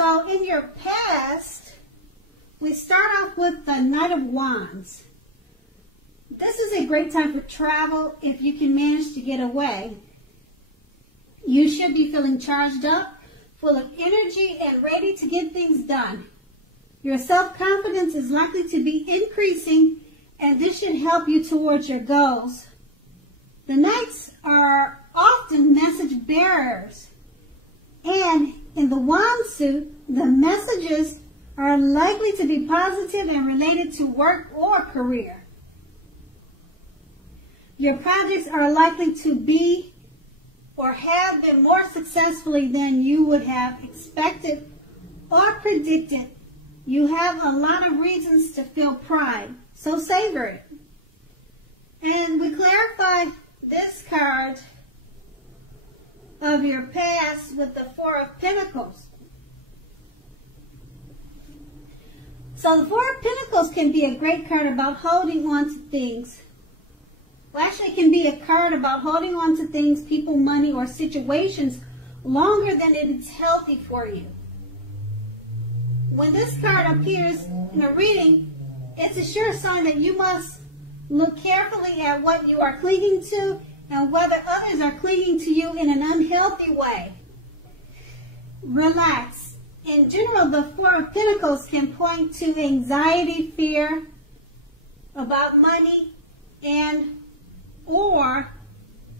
So in your past, we start off with the Knight of Wands. This is a great time for travel if you can manage to get away. You should be feeling charged up, full of energy, and ready to get things done. Your self-confidence is likely to be increasing, and this should help you towards your goals. The Knights are often message bearers, and in the Wand suit, the messages are likely to be positive and related to work or career. Your projects are likely to be or have been more successfully than you would have expected or predicted. You have a lot of reasons to feel pride, so savor it. And we clarify this card of your past with the Four of Pentacles. So the Four of Pentacles can be a great card about holding on to things. Well, actually, it can be a card about holding on to things, people, money, or situations longer than it is healthy for you. When this card appears in a reading, it's a sure sign that you must look carefully at what you are clinging to and whether others are clinging to you in an unhealthy way. Relax. In general, the Four of Pentacles can point to anxiety, fear about money, and or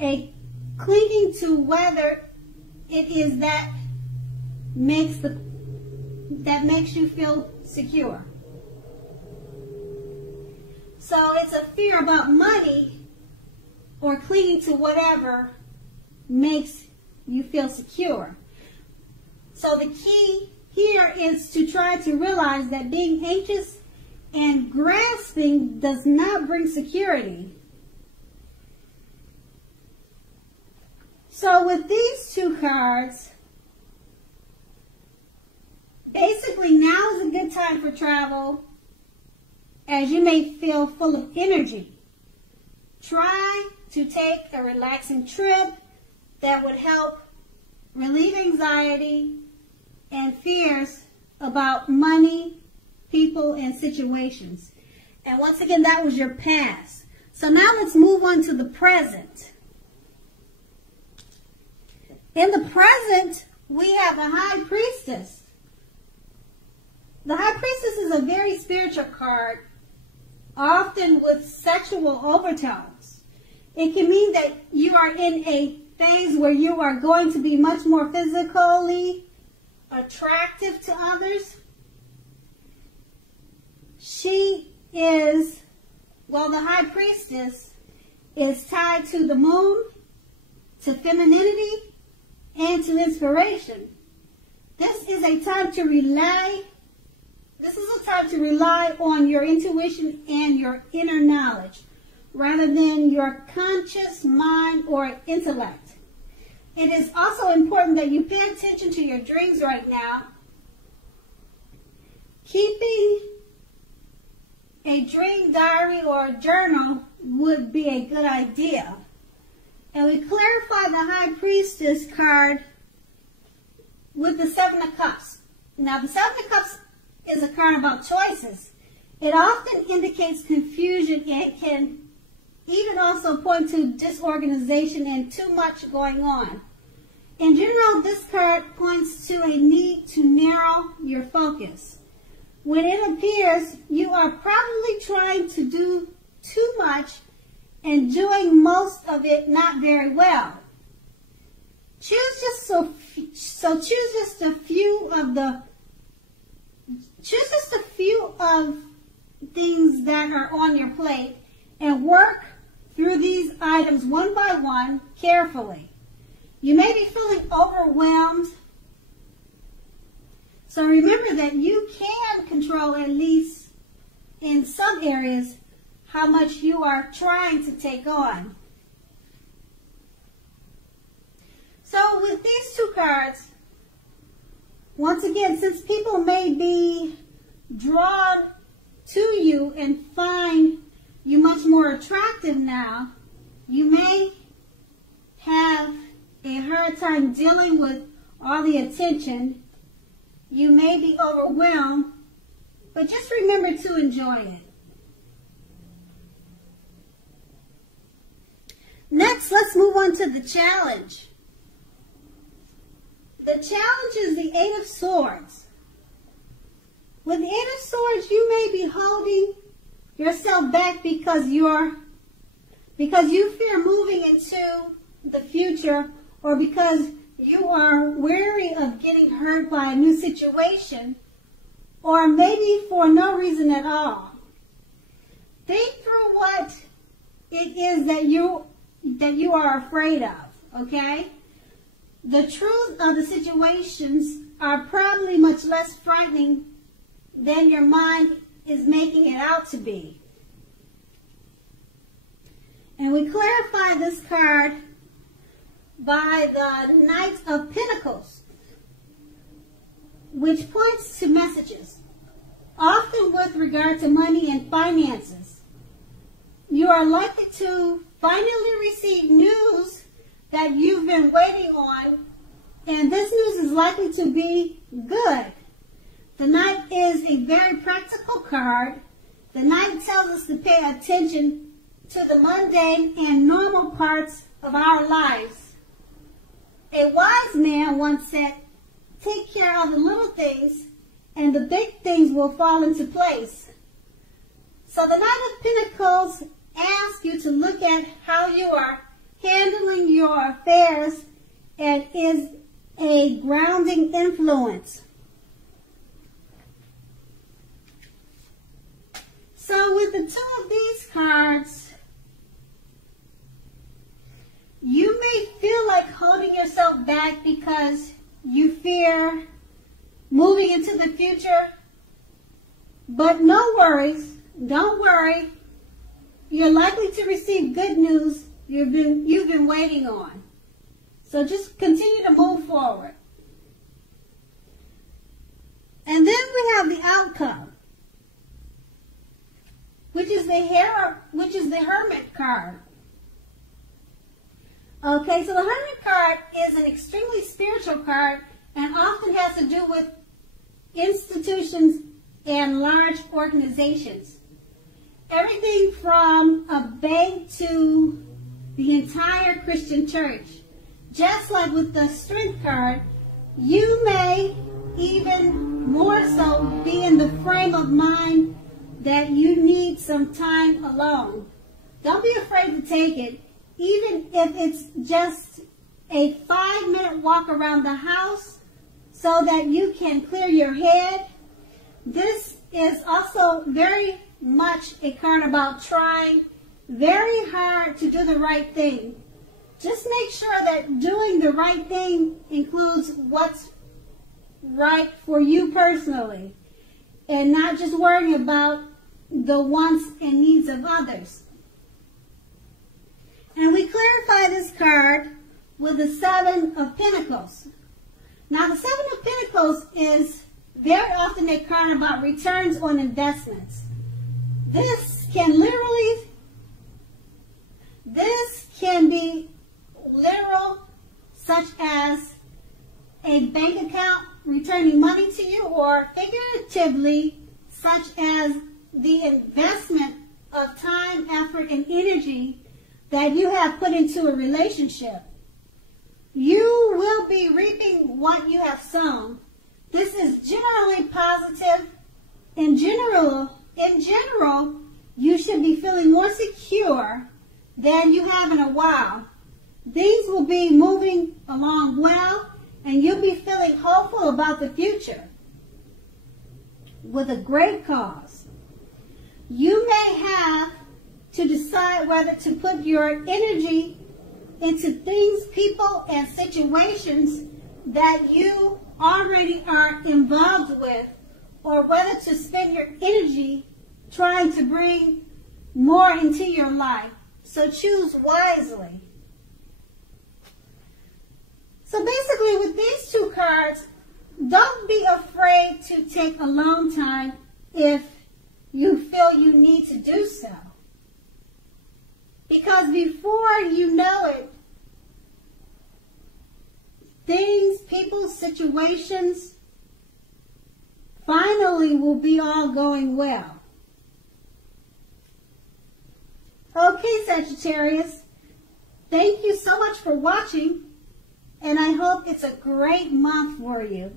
a clinging to whether it is that makes you feel secure. So it's a fear about money or clinging to whatever makes you feel secure. So the key here is to try to realize that being anxious and grasping does not bring security. So with these two cards, basically now is a good time for travel, as you may feel full of energy. Try to take a relaxing trip that would help relieve anxiety and fears about money, people, and situations. And once again, that was your past. So now let's move on to the present. In the present, we have a High Priestess. The High Priestess is a very spiritual card, often with sexual overtones. It can mean that you are in a phase where you are going to be much more physically attractive to others. The High Priestess is tied to the moon, to femininity, and to inspiration. This is a time to rely on your intuition and your inner knowledge, rather than your conscious mind or intellect. It is also important that you pay attention to your dreams right now. Keeping a dream diary or a journal would be a good idea. And we clarify the High Priestess card with the Seven of Cups. Now, the Seven of Cups is a card about choices. It often indicates confusion and can even also point to disorganization and too much going on. In general, this card points to a need to narrow your focus. When it appears, you are probably trying to do too much and doing most of it not very well. Choose just a few of things that are on your plate and work through these items one by one carefully. You may be feeling overwhelmed, so remember that you can control, at least in some areas, how much you are trying to take on. So with these two cards, once again, since people may be drawn to you and find you much more attractive now, you may have a hard time dealing with all the attention You may be overwhelmed, but just remember to enjoy it. Next, let's move on to the challenge. The challenge is the Eight of Swords. With the Eight of Swords, you may be holding yourself back because you fear moving into the future, or because you are wary of getting hurt by a new situation, or maybe for no reason at all. Think through what it is that you are afraid of, okay? The truth of the situations are probably much less frightening than your mind is making it out to be. And we clarify this card by the Knight of Pentacles, which points to messages, often with regard to money and finances. You are likely to finally receive news that you've been waiting on, and this news is likely to be good. The Knight is a very practical card. The Knight tells us to pay attention to the mundane and normal parts of our lives. A wise man once said, take care of the little things and the big things will fall into place. So the Knight of Pentacles asks you to look at how you are handling your affairs and is a grounding influence. So with the two of these cards, you may feel like holding yourself back because you fear moving into the future. But no worries. Don't worry. You're likely to receive good news you've been waiting on. So just continue to move forward. And then we have the outcome, which is the Hermit card. Okay, so the Hermit card is an extremely spiritual card and often has to do with institutions and large organizations. Everything from a bank to the entire Christian church. Just like with the Strength card, you may even more so be in the frame of mind that you need some time alone. Don't be afraid to take it, even if it's just a 5-minute walk around the house so that you can clear your head. This is also very much a card about trying very hard to do the right thing. Just make sure that doing the right thing includes what's right for you personally, and not just worrying about the wants and needs of others. And we clarify this card with the Seven of Pentacles. Now the Seven of Pentacles is very often a card about returns on investments. This can be literal, such as a bank account returning money to you, or figuratively, such as the investment of time, effort, and energy that you have put into a relationship. You will be reaping what you have sown. This is generally positive. In general, you should be feeling more secure than you have in a while. Things will be moving along well, and you'll be feeling hopeful about the future with a great cause. You may have to decide whether to put your energy into things, people, and situations that you already are involved with, or whether to spend your energy trying to bring more into your life. So choose wisely. So basically with these two cards, don't be afraid to take alone time if you feel you need to do so. Because before you know it, things, people, situations hopefully will be all going well. Okay, Sagittarius, thank you so much for watching, and I hope it's a great month for you.